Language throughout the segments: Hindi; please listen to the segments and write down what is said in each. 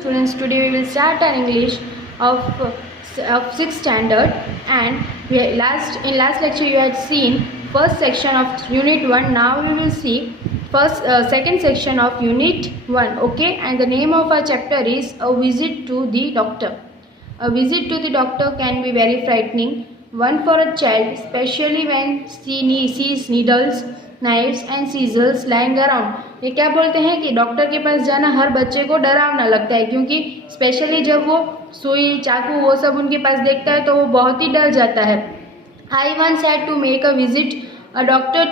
students, today we will start our English of 6th standard, and in last lecture you had seen first section of unit 1. Now we will see second section of unit 1. Okay, and the name of our chapter is A Visit to the Doctor. A visit to the doctor can be very frightening one for a child, especially when she sees needles, knives and scissors lying around. ये क्या बोलते हैं कि डॉक्टर के पास जाना हर बच्चे को डरावना लगता है, क्योंकि स्पेशली जब वो सुई, चाकू वो सब उनके पास देखता है तो वो बहुत ही डर जाता है. I once had to make a visit a doctor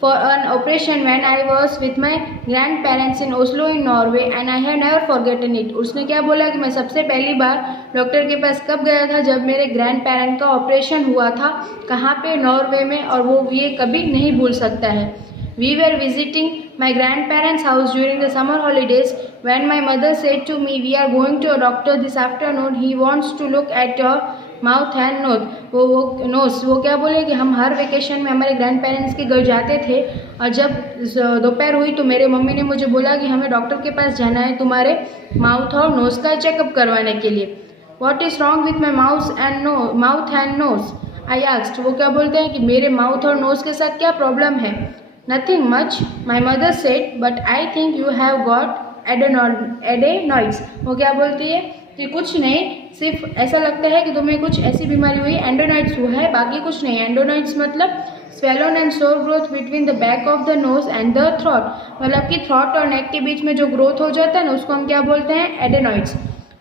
for an operation when I was with my grandparents in Oslo in Norway, and I have never forgotten it. उसने क्या बोला कि मैं सबसे पहली बार डॉक्टर के पास कब गया था, जब मेरे ग्रैंड पेरेंट का ऑपरेशन हुआ था. कहाँ पे? नॉर्वे में, और वो ये कभी नहीं भूल सकता है. We were visiting my grandparents' house during the summer holidays when my mother said to me, "We are going to a doctor this afternoon. He wants to look at your mouth and nose. वो क्या बोले कि हम हर वेकेशन में हमारे ग्रैंड पेरेंट्स के घर जाते थे, और जब दोपहर हुई तो मेरे मम्मी ने मुझे बोला कि हमें डॉक्टर के पास जाना है तुम्हारे माउथ और नोज़ का चेकअप करवाने के लिए. What is wrong with my mouth and nose? I asked. वो क्या बोलते हैं कि मेरे माउथ और नोज़ के साथ क्या प्रॉब्लम है? Nothing much, my mother said, but I think you have got adenoids. वो क्या बोलती है कि कुछ नहीं, सिर्फ ऐसा लगता है कि तुम्हें कुछ ऐसी बीमारी हुई, एंडोनाइट्स हुआ है, बाकी कुछ नहीं. एंडोनाइट्स मतलब स्वेलन एंड सोर growth between the back of the nose and the throat. मतलब कि थ्रॉट और नेक के बीच में जो ग्रोथ हो जाता है ना, उसको हम क्या बोलते हैं? Adenoids.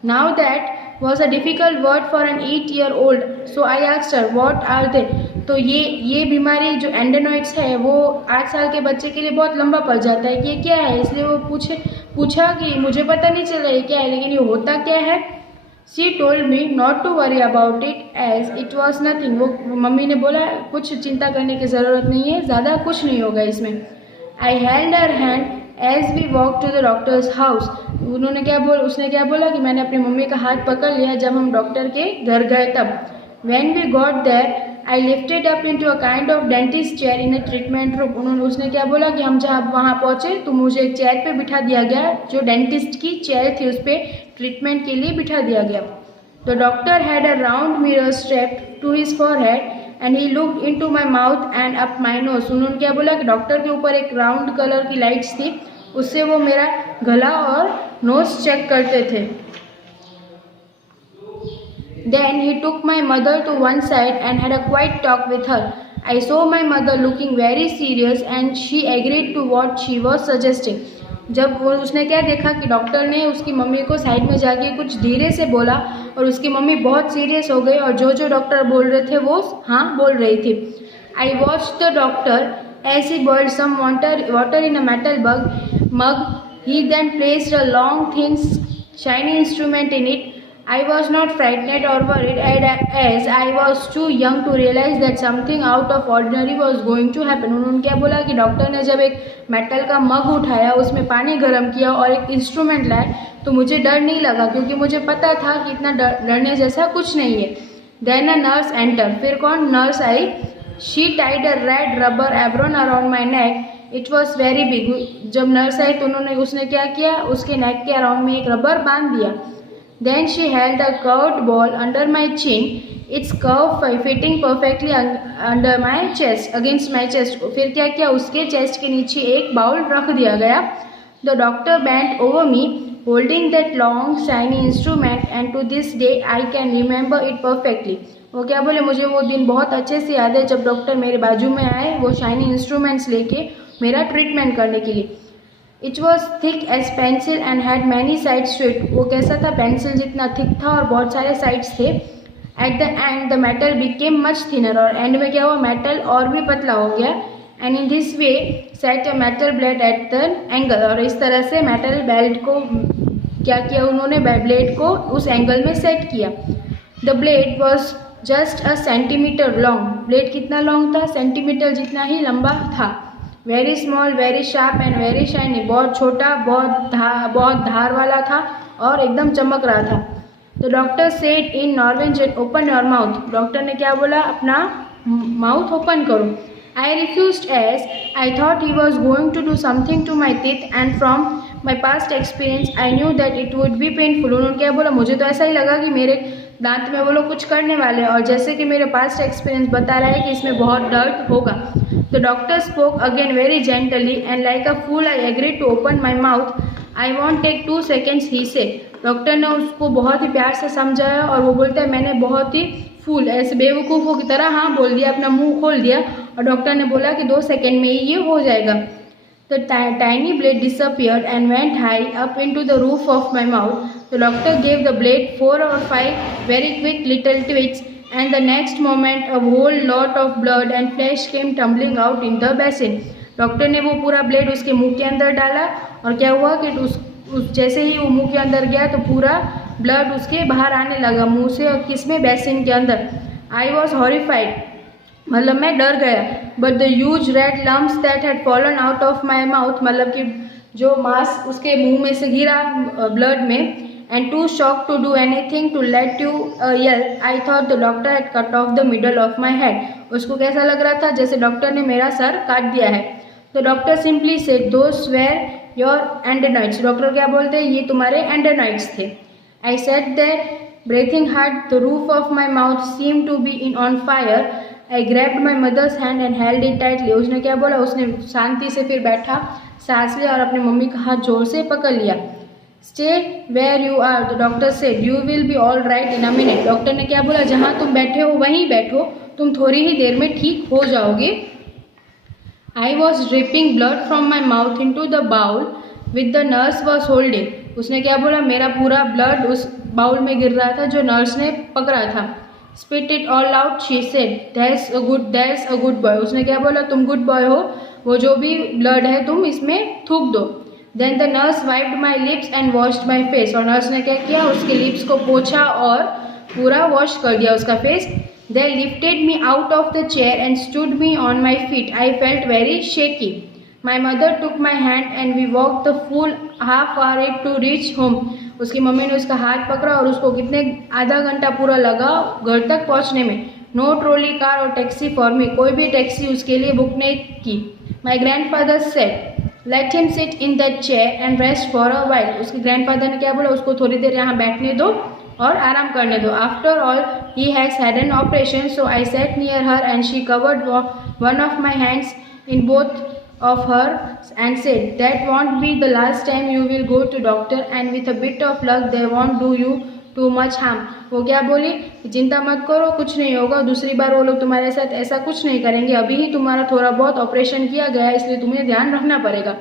Now that was a difficult word for an 8-year-old, so I asked her what are they. तो ये बीमारी जो एंडोनॉइड्स है वो 8 साल के बच्चे के लिए बहुत लंबा पड़ जाता है कि ये क्या है. इसलिए वो पूछा कि मुझे पता नहीं चला ये क्या है, लेकिन ये होता क्या है. She told me not to worry about it as it was nothing. वो मम्मी ने बोला कुछ चिंता करने की ज़रूरत नहीं है, ज़्यादा कुछ नहीं होगा इसमें. I held her hand as we walked to the doctor's house. उसने क्या बोला कि मैंने अपनी मम्मी का हाथ पकड़ लिया जब हम डॉक्टर के घर गए तब. When we got there, I lifted up into a kind of dentist chair in a treatment room. उसने क्या बोला कि हम जब वहाँ पहुँचे तो मुझे एक चेयर पे बिठा दिया गया, जो डेंटिस्ट की चेयर थी उस पर ट्रीटमेंट के लिए बिठा दिया गया. The doctor had a round mirror strapped to his forehead and he looked into my mouth and up my nose. उन्होंने क्या बोला कि डॉक्टर के ऊपर एक राउंड कलर की लाइट्स थी, उससे वो मेरा गला और नोज चेक करते थे. Then he took my mother to one side and had a quiet talk with her. I saw my mother looking very serious and she agreed to what she was suggesting. जब उसने क्या देखा कि डॉक्टर ने उसकी मम्मी को साइड में जाके कुछ धीरे से बोला और उसकी मम्मी बहुत सीरियस हो गई, और जो डॉक्टर बोल रहे थे वो हाँ बोल रही थी. I watched the doctor as he boiled some water in a metal mug. He then placed a long, thin, shiny instrument in it. I was not frightened or worried as I was too young to realize that something out of ordinary was going to happen. उन्होंने क्या बोला कि डॉक्टर ने जब एक मेटल का मग उठाया, उसमें पानी गर्म किया और एक इंस्ट्रूमेंट लाए, तो मुझे डर नहीं लगा, क्योंकि मुझे पता था कि इतना डरने जैसा कुछ नहीं है. Then a nurse entered. फिर कौन nurse I? She tied a red rubber apron around my neck. It was very big. जब नर्स आई तो उसने क्या किया, उसके नेक के अराउंड में एक रबर बांध दिया. Then she held a curved ball under my chin, its curve fitting perfectly under my chest, against my chest. फिर क्या किया, उसके चेस्ट के नीचे एक बाउल रख दिया गया. The doctor bent over me, holding that long shiny instrument, and to this day I can remember it perfectly. वो क्या बोले, मुझे वो दिन बहुत अच्छे से याद है जब डॉक्टर मेरे बाजू में आए वो शाइनी इंस्ट्रूमेंट्स लेके मेरा ट्रीटमेंट करने के लिए. It was thick as pencil and had many sides to it. वो कैसा था? पेंसिल जितना थिक था और बहुत सारे साइड्स थे. At the end the metal became much thinner. और एंड में क्या हुआ, मेटल और भी पतला हो गया. And in this way set a metal blade at the angle. और इस तरह से मेटल बेल्ट को क्या किया उन्होंने, ब्लेड को उस एंगल में सेट किया. The blade was just a centimeter long. Blade कितना लॉन्ग था? सेंटीमीटर जितना ही लंबा था. Very small, very sharp and very shiny. बहुत छोटा, बहुत धार वाला था और एकदम चमक रहा था. तो doctor said in Norwegian, open your mouth. Doctor ने क्या बोला, अपना माउथ ओपन करो. I refused as I thought he was going to do something to my teeth, and from my past experience I knew that it would be painful. उन्होंने क्या बोला, मुझे तो ऐसा ही लगा कि मेरे दांत में वो लोग कुछ करने वाले हैं, और जैसे कि मेरे पास्ट एक्सपीरियंस बता रहा है कि इसमें बहुत दर्द होगा। The doctor spoke again very gently and like a fool I agree to open my mouth. I won't take 2 seconds he said. Doctor ने उसको बहुत ही प्यार से समझाया और वो बोलता है मैंने बहुत ही फूल ऐसे बेवकूफ़ों की तरह हाँ बोल दिया, अपना मुंह खोल दिया, और डॉक्टर ने बोला कि 2 सेकेंड में ही ये हो जाएगा। The tiny blade disappeared and went high up into the roof of my mouth. The doctor gave the blade 4 or 5 very quick little twits, and the next moment a whole lot of blood and flesh came tumbling out in the basin. Doctor ने वो पूरा ब्लेड उसके मुंह के अंदर डाला, और क्या हुआ कि जैसे ही वो मुंह के अंदर गया तो पूरा ब्लड उसके बाहर आने लगा मुंह से, और किसमें, बेसिन के अंदर। आई वॉज हॉरिफाइड, मतलब मैं डर गया। But the huge red lumps that had fallen out of my mouth, मतलब कि जो मांस उसके मुंह में से गिरा ब्लड में, and too shock to do anything to let you yell. I thought the doctor had cut off the middle of my head. उसको कैसा लग रहा था, जैसे डॉक्टर ने मेरा सर काट दिया है। तो doctor simply said those were your adenoids. Doctor क्या बोलते हैं, ये तुम्हारे एंडेनॉइड्स थे। I said that breathing hard, the roof of my mouth seem to be in on fire. I grabbed my mother's hand and held it tightly. उसने क्या बोला, उसने शांति से फिर बैठा, सांस लिया और अपनी मम्मी का हाथ जोर से पकड़ लिया। Stay where you are, the doctor said you will be all right in a minute. Doctor ने क्या बोला, जहाँ तुम बैठे हो वहीं बैठो, तुम थोड़ी ही देर में ठीक हो जाओगे। I was dripping blood from my mouth into the bowl with the nurse was holding. उसने क्या बोला, मेरा पूरा ब्लड उस बाउल में गिर रहा था जो नर्स ने पकड़ा था। Spit it all out, she said. That's a good boy. उसने क्या बोला, तुम गुड बॉय हो, वो जो भी ब्लड है तुम इसमें थूक दो। Then the nurse wiped my lips and washed my face. और नर्स ने क्या किया, उसके लिप्स को पोंछा और पूरा वॉश कर दिया उसका face. They lifted me out of the chair and stood me on my feet. I felt very shaky. My mother took my hand and we walked the full half hour to reach home. उसकी मम्मी ने उसका हाथ पकड़ा और उसको कितने आधा घंटा पूरा लगा घर तक पहुंचने में। नो ट्रॉली कार और टैक्सी फॉर मी, कोई भी टैक्सी उसके लिए बुक नहीं की। माई grandfather said let him sit in that chair and rest for a while. उसके ग्रैंडफादर ने क्या बोला, उसको थोड़ी देर यहाँ बैठने दो और आराम करने दो। After all he has had an operation, so I set near her and she covered one of my hands in both of her and said that won't be the last time you will go to doctor and with a bit of luck they won't do you too much harm। वो क्या बोली, चिंता मत करो, कुछ नहीं होगा, दूसरी बार वो लोग तुम्हारे साथ ऐसा कुछ नहीं करेंगे, अभी ही तुम्हारा थोड़ा बहुत ऑपरेशन किया गया है इसलिए तुम्हें ध्यान रखना पड़ेगा।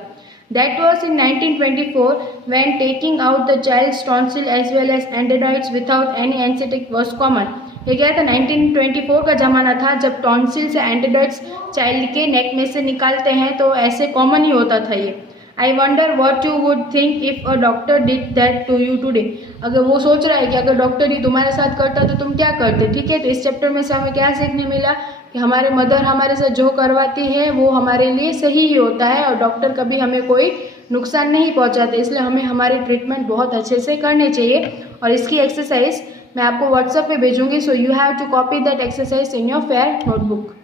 That was in 1924 when taking out the child's tonsil as well as adenoids without any anesthetic was common। ये क्या था, 1924 का ज़माना था जब टॉन्सिल से एंटीडॉइड्स चाइल्ड के नेक में से निकालते हैं, तो ऐसे कॉमन ही होता था ये। I wonder what you would think if a doctor did that to you today. अगर वो सोच रहा है कि अगर डॉक्टर ही तुम्हारे साथ करता तो तुम क्या करते। ठीक है, तो इस चैप्टर में से हमें क्या सीखने मिला कि हमारे मदर हमारे साथ जो करवाती है वो हमारे लिए सही ही होता है, और डॉक्टर कभी हमें कोई नुकसान नहीं पहुंचाते, इसलिए हमें हमारी ट्रीटमेंट बहुत अच्छे से करनी चाहिए। और इसकी एक्सरसाइज मैं आपको व्हाट्सएप पे भेजूंगी, so you have to copy that exercise in your fair notebook.